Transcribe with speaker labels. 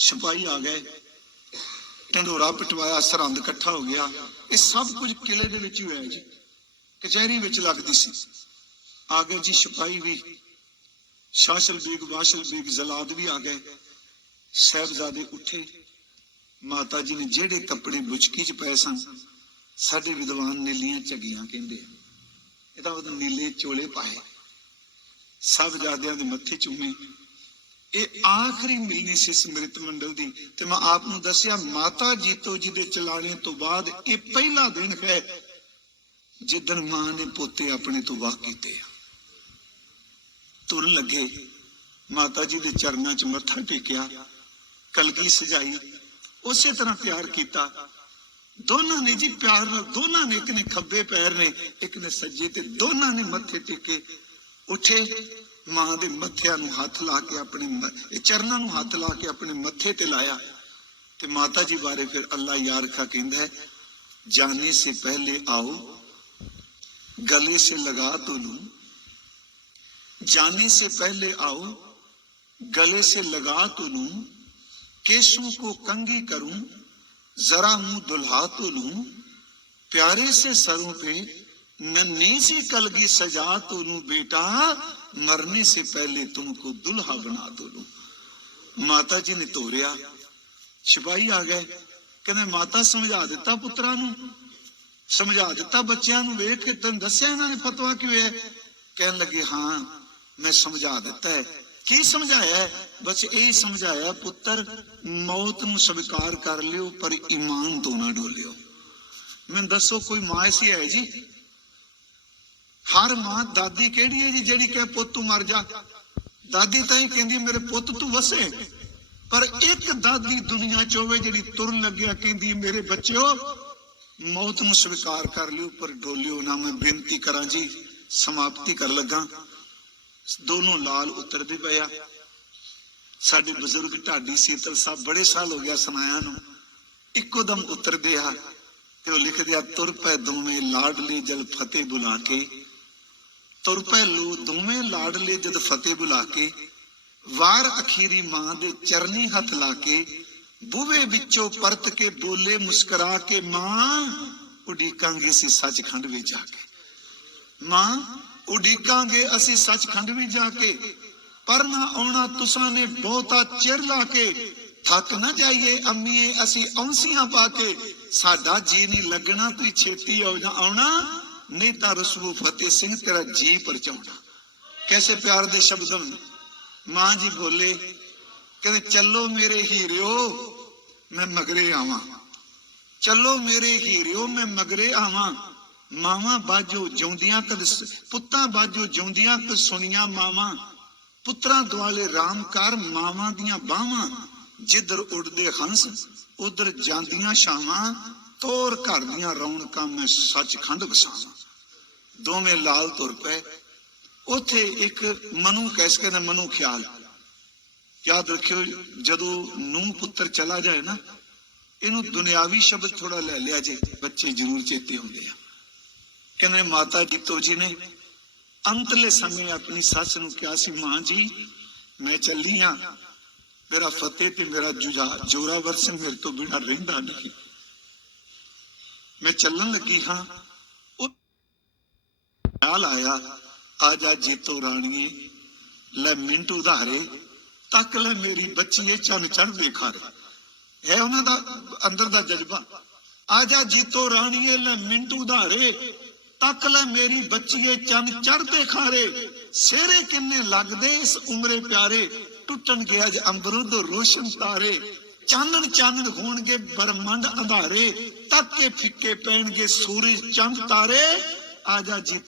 Speaker 1: ਸਿਪਾਹੀ ਆ ਗਏ। ਢੰਡੋਰਾ ਪਟਵਾਇਆ, ਸਰਹੰਦ ਇਕੱਠਾ ਹੋ ਗਿਆ। ਇਹ ਸਭ ਕੁਝ ਕਿਲੇ ਦੇ ਵਿੱਚ ਹੀ ਹੋਇਆ ਜੀ। ਕਚਹਿਰੀ ਵਿੱਚ ਲੱਗਦੀ ਸੀ। ਆ ਗਏ ਜੀ ਸਿਪਾਹੀ ਵੀ। ਸ਼ਾਸਲ ਬੇਗ ਵਾਸ਼ਲ ਬੇਗ ਜ਼ਲਾਦ ਵੀ ਆ ਗਏ। ਸਾਹਿਬਜ਼ਾਦੇ ਉੱਠੇ। ਮਾਤਾ ਜੀ ਨੇ ਜਿਹੜੇ ਕੱਪੜੇ ਬੁਚਕੀ ਚ ਪਏ ਸਨ, ਸਾਡੇ ਵਿਦਵਾਨ ਨੀਲੀਆਂ ਝੱਗੀਆਂ ਕਹਿੰਦੇ ਆ। ਇਹਦਾ ਮਤਲਬ ਨੀਲੇ ਚੋਲੇ ਪਾਏ। ਸਭ ਜਾਦਿਆਂ ਦੇ ਮੱਥੇ ਚੁੰਮੇ। ਇਹ ਆਖਰੀ ਮਿਲਣੀ ਸੀ ਸਮ੍ਰਿਤ ਮੰਡਲ ਦੀ ਤੇ ਮੈਂ ਆਪ ਨੂੰ ਦੱਸਿਆ, ਮਾਤਾ ਜੀਤੋ ਜੀ ਦੇ ਚਲਾਣੇ ਤੋਂ ਬਾਅਦ ਇਹ ਪਹਿਲਾ ਦਿਨ ਹੈ ਜਿੱਦਣ ਮਾਂ ਨੇ ਪੋਤੇ ਆਪਣੇ ਤੋਂ ਵਾਹ ਕੀਤੇ ਤੁਰਨ ਲੱਗੇ, ਮਾਤਾ ਜੀ ਦੇ ਚਰਨਾਂ 'ਚ ਮੱਥਾ ਟੇਕਿਆ, ਕਲਗੀ ਸਜਾਈ, ਉਸੇ ਤਰ੍ਹਾਂ ਪਿਆਰ ਕੀਤਾ। ਦੋਨਾਂ ਨੇ ਜੀ ਪਿਆਰ ਨਾਲ, ਦੋਨਾਂ ਨੇ ਇੱਕ ਨੇ ਖੱਬੇ ਪੈਰ ਨੇ, ਇੱਕ ਨੇ ਸੱਜੇ ਤੇ ਦੋਨਾਂ ਨੇ ਮੱਥੇ ਟੇਕੇ, ਉੱਠੇ। ਮਾਂ ਦੇ ਮੱਥਿਆਂ ਨੂੰ ਹੱਥ ਲਾ ਕੇ ਆਪਣੇ ਚਰਨਾਂ ਨੂੰ ਹੱਥ ਲਾ ਕੇ ਆਪਣੇ ਮੱਥੇ ਤੇ ਲਾਇਆ ਤੇ ਮਾਤਾ ਜੀ ਬਾਰੇ ਫਿਰ ਅੱਲਾ ਯਾਰ ਖਾ ਕਹਿੰਦਾ ਹੈ ਜਾਣੇ ਸੇ ਪਹਿਲੇ ਆਓ गले से लगा तो लू। जाने से पहले आओ, गले से लगा तो लू। तो केसों को कंगी करूँ, जरा मुँह दुल्हा तो लू। प्यारे से सरों पे नन्हे से कलगी सजा तो लू बेटा। मरने से पहले तुमको दुल्हा बना तो लूं ਮਾਤਾ ਜੀ ਨੇ ਤੋਰਿਆ ਸਿਪਾਹੀ ਆ ਗਏ ਕਹਿੰਦੇ ਮਾਤਾ ਸਮਝਾ ਦਿੱਤਾ ਪੁੱਤਰਾਂ ਨੂੰ ਸਮਝਾ ਦਿੱਤਾ ਬੱਚਿਆਂ ਨੂੰ ਵੇਖ ਕੇ ਤੈਨੂੰ ਦੱਸਿਆ ਇਹਨਾਂ ਨੇ ਫਤਵਾ ਕਿਉਂ ਹੈ ਕਹਿਣ ਲੱਗੇ ਹਾਂ ਮੈਂ ਸਮਝਾ ਦਿੱਤਾ ਹੈ ਕੀ ਸਮਝਾਇਆ ਹੈ? ਬਸ ਇਹ ਸਮਝਾਇਆ ਪੁੱਤਰ ਮੌਤ ਨੂੰ ਸਵੀਕਾਰ ਕਰ ਲਿਓ ਪਰ ਈਮਾਨ ਤੋਂ ਨਾ ਡੋਲਿਓ ਮੈਨੂੰ ਦੱਸੋ ਕੋਈ ਮਾਂ ਐਸੀ ਹੈ ਜੀ ਹਰ ਮਾਂ ਦਾਦੀ ਕਿਹੜੀ ਹੈ ਜੀ ਜਿਹੜੀ ਕਹੇ ਪੁੱਤ ਤੂੰ ਮਰ ਜਾ? ਦਾਦੀ ਤਾਂ ਹੀ ਕਹਿੰਦੀ ਮੇਰੇ ਪੁੱਤ ਤੂੰ ਵਸੇ। ਪਰ ਇੱਕ ਦਾਦੀ ਦੁਨੀਆ ਚ ਹੋਵੇ ਜਿਹੜੀ ਤੁਰਨ ਲੱਗਿਆ ਕਹਿੰਦੀ ਮੇਰੇ ਬੱਚਿਓ, ਮੌਤ ਨੂੰ ਸਵੀਕਾਰ ਕਰ ਲਿਓ, ਪਰ ਡੋਲਿਓ ਨਾ, ਮੈਂ ਬੇਨਤੀ ਕਰਾਂ ਜੀ, ਸਮਾਪਤੀ ਕਰ ਲੱਗਾ। ਦੋਨੋਂ ਲਾਲ ਉਤਰਦੇ ਪਿਆ ਸਾਡੇ ਬਜ਼ੁਰਗ ਢਾਡੀ ਸੀਤਲ ਸਾਹਿਬ ਬੜੇ ਸਾਲ ਹੋ ਗਿਆ ਸੁਨਾਇਆ ਨੂੰ। ਇੱਕੋ ਦਮ ਉਤਰਦੇ ਆ ਤੇ ਉਹ ਲਿਖਦੇ ਆ, ਤੁਰ ਪੈ ਦੋਵੇਂ ਲਾਡਲੀ ਜਲ ਫਤਿਹ ਬੁਲਾ ਕੇ। ਤੁਰ ਪੈ ਦੋਵੇਂ ਲਾਡਲੇ ਜਦ ਫਤਿਹ ਬੁਲਾ ਕੇ, ਵਾਰ ਅਖੀਰੀ ਮਾਂ ਦੇ ਚਰਨੀ ਹੱਥ ਲਾ ਕੇ ਬੂਵੇ ਵਿੱਚੋਂ ਪਰਤ ਕੇ ਬੋਲੇ ਮੁਸਕਰਾ ਕੇ, ਮਾਂ, ਉਡੀਕਾਂਗੇ ਅਸੀਂ ਸੱਚਖੰਡ ਵਿੱਚ ਜਾ ਕੇ। ਮਾਂ, ਉਡੀਕਾਂਗੇ ਅਸੀਂ ਸੱਚਖੰਡ ਵਿੱਚ ਜਾ ਕੇ। ਪਰ ਨਾ ਆਉਣਾ ਤੁਸਾਂ ਨੇ ਬਹੁਤਾ ਚਿਰ ਲਾ ਕੇ। ਥੱਕ ਨਾ ਜਾਈਏ ਅੰਮੀਏ, ਅਸੀਂ ਔਂਸੀਆਂ ਪਾ ਕੇ। ਸਾਡਾ ਜੀ ਨਹੀਂ ਲੱਗਣਾ, ਤੁਸੀਂ ਛੇਤੀ ਆਉ ਜਾ ਆਉਣਾ। ਨਹੀਂ ਤਾਂ ਰਸੂ ਫਤਿਹ ਸਿੰਘ ਤੇਰਾ ਜੀ ਪਰਚਾਉਣਾ ਕੈਸੇ ਪਿਆਰ ਦੇ ਸ਼ਬਦ ਹਨ? ਮਾਂ ਜੀ ਬੋਲੇ, ਕਹਿੰਦੇ, ਚੱਲੋ ਮੇਰੇ ਹੀਰਿਓ, ਮੈਂ ਮਗਰੇ ਆਵਾਂ। ਚੱਲੋ ਮੇਰੇ ਹੀਰਿਓ, ਮੈਂ ਮਗਰੇ ਆਵਾਂ। ਮਾਵਾਂ ਬਾਜੋ ਜਿਉਂਦੀਆਂ ਕਦ ਪੁੱਤਾਂ ਬਾਜੋ ਜਿਉਂਦੀਆਂ ਕਦ ਸੁਣੀਆਂ ਮਾਵਾਂ। ਪੁੱਤਰਾਂ ਦੁਆਲੇ ਰਾਮ ਕਰ ਮਾਵਾਂ ਦੀਆਂ ਬਾਹਾਂ। ਜਿੱਧਰ ਉੱਡਦੇ ਹੰਸ, ਉਧਰ ਜਾਂਦੀਆਂ ਛਾਵਾਂ। ਤੋਰ ਘਰ ਦੀਆਂ ਰੌਣਕਾਂ ਮੈਂ ਸੱਚਖੰਡ ਵਸਾਵਾਂ। ਦੋਵੇਂ ਲਾਲ ਤੁਰ ਪਏ। ਉੱਥੇ ਇੱਕ ਮਨੂ, ਕੈਸ ਕਹਿੰਦਾ ਮਨੂ ਖਿਆਲ। ਯਾਦ ਰੱਖਿਓ, ਜਦੋਂ ਨੂੰ ਪੁੱਤਰ ਚਲਾ ਜਾਏ ਨਾ, ਇਹਨੂੰ ਦੁਨਿਆਵੀ ਸ਼ਬਦ ਥੋੜਾ ਲੈ ਲਿਆ ਜੇ, ਬੱਚੇ ਜ਼ਰੂਰ ਚੇਤੇ ਹੁੰਦੇ ਆ। ਕਹਿੰਦੇ, ਮਾਤਾ ਜੀਤੋ ਜੀ ਨੇ, ਅੰਤਲੇ ਸਮੇਂ ਆਪਣੀ ਸੱਸ ਨੂੰ ਕਿਹਾ ਸੀ, ਮਾਂ ਜੀ, ਮੈਂ ਚੱਲੀ ਆ। ਮੇਰਾ ਫਤਿਹ ਤੇ ਮੇਰਾ ਜੁਝਾ, ਜੋਰਾਵਰ ਸਿੰਘ ਮੇਰੇ ਤੋਂ ਬਿਨਾ ਰਹਿੰਦਾ ਨਹੀਂ। ਮੈਂ ਚੱਲਣ ਲੱਗੀ ਹਾਂ ਖਿਆਲ ਆਇਆ, ਆਜਾ ਜੀਤੋ ਰਾਣੀਏ, ਲੈ ਮਿੰਟ ਉਧਾਰੇ ਤੱਕ ਲੈ ਮੇਰੀ ਬੱਚੀਏ ਚੰਨ ਚੜ੍ਹਦੇ ਖਾਰੇ ਹੈ ਉਹਨਾਂ ਦਾ ਅੰਦਰ ਦਾ ਜਜ਼ਬਾ। ਆਜਾ ਜੀਤੋ ਰਾਣੀਏ, ਲੈ ਮਿੰਟ ਉਧਾਰੇ ਤੱਕ ਲੈ ਮੇਰੀ ਬੱਚੀਏ ਚੰਨ ਚੜ੍ਹਦੇ ਖਾਰੇ ਸੇਰੇ ਕਿੰਨੇ ਲੱਗਦੇ ਇਸ ਉਮਰੇ ਪਿਆਰੇ ਟੁੱਟਣਗੇ ਅੱਜ ਅੰਬਰੋਂ ਤੋਂ ਰੋਸ਼ਨ ਤਾਰੇ। ਚਾਨਣ ਚਾਨਣ ਹੋਣਗੇ ਬ੍ਰਹਮੰਡ ਅੰਧਾਰੇ, ਤੱਕ ਕੇ ਫਿੱਕੇ ਪੈਣਗੇ ਸੂਰਜ ਚੰਦ ਤਾਰੇ। ਆਜਾ ਜੀ